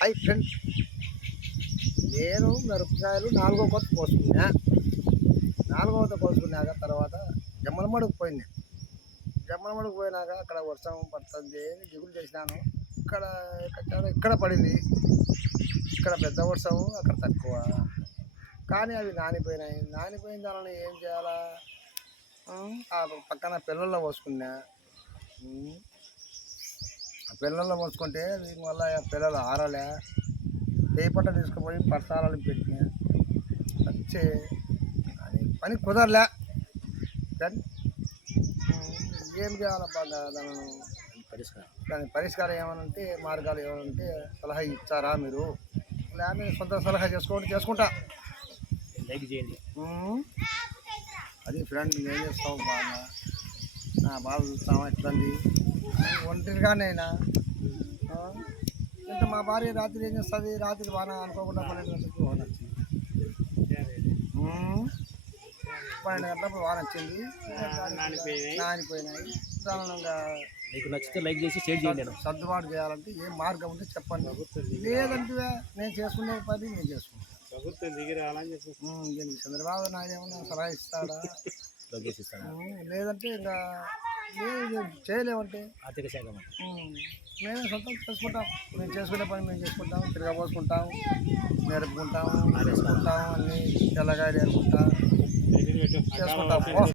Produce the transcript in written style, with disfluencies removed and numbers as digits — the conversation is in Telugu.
హై ఫ్రెండ్, నేను మిరపకాయలు 4వ కొత్త కోసుకున్నా. 4వ కోసుకున్నాక తర్వాత జమ్మలమడుగు పోయింది. జమ్మలమడుగు పోయినాక అక్కడ వర్షం పడుతుంది దిగులు చేసినాను. ఇక్కడ ఇక్కడ పడింది. ఇక్కడ పెద్ద వర్షం, అక్కడ తక్కువ. కానీ అవి నానిపోయినాయి. నానిపోయిన దానిని ఏం చేయాలా? ఆ పక్కన పిల్లల్లో పోసుకున్నా. పిల్లల్లో పోసుకుంటే దీనివల్ల పిల్లలు ఆరలే. పట్ట తీసుకుపోయి పడతాలని పెట్టినా. వచ్చే అది పని కుదరలే. ఏం చేయాలబ్బా దాని పరిష్కారం ఏమనంటే, మార్గాలు ఏమనంటే సలహా ఇచ్చారా మీరు? లేదా సొంత సలహా చేసుకుంటా. లైక్ చేయండి. అది ఫ్రెండ్, ఏం చేస్తావు? బాగా నా బాధ చూస్తావా ఎట్లంది? ఒంటరిగానైనా ఇంత మా భార్య రాత్రి ఏం చేస్తుంది? రాత్రి వాన అనుకోకుండా 12 గంటలకు వాన వచ్చింది. 12 గంటలకు వాన వచ్చింది. నానిపోయినాయి. దానిగా మీకు నచ్చితే లైక్ చేసి షేర్ చేయండి. సర్దుబాటు చేయాలంటే ఏం మార్గం ఉంటే చెప్పండి. లేదంటే నేను చేసుకునే పని నేను చేసుకుంటాను. ప్రభుత్వం దిగి రావాలని చెప్పి చంద్రబాబు నాయుడు ఏమన్నా సలహా ఇస్తాడా? లేదంటే ఇంకా చేయలేమంటే ఆర్థిక శాఖ మేము సొంతం చేసుకుంటాం. మేము చేసుకునే పని మేము చేసుకుంటాం. తిరగబోసుకుంటాం, నేర్పుకుంటాం, ఆడేసుకుంటాం, అన్నీ తెల్లగాడి అనుకుంటాం, చేసుకుంటాం.